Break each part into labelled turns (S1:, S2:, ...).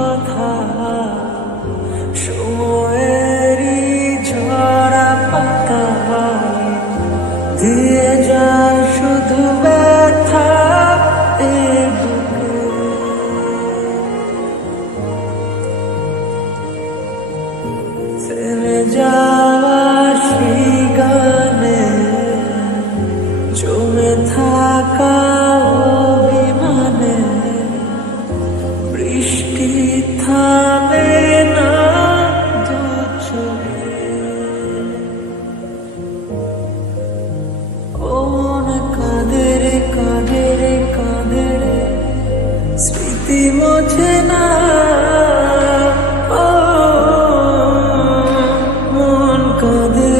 S1: কথা সময়েরই ঝরা পাতা দিয়ে যায় স্মৃতি মোছে না। মন কাঁদে।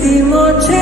S1: Тимоче.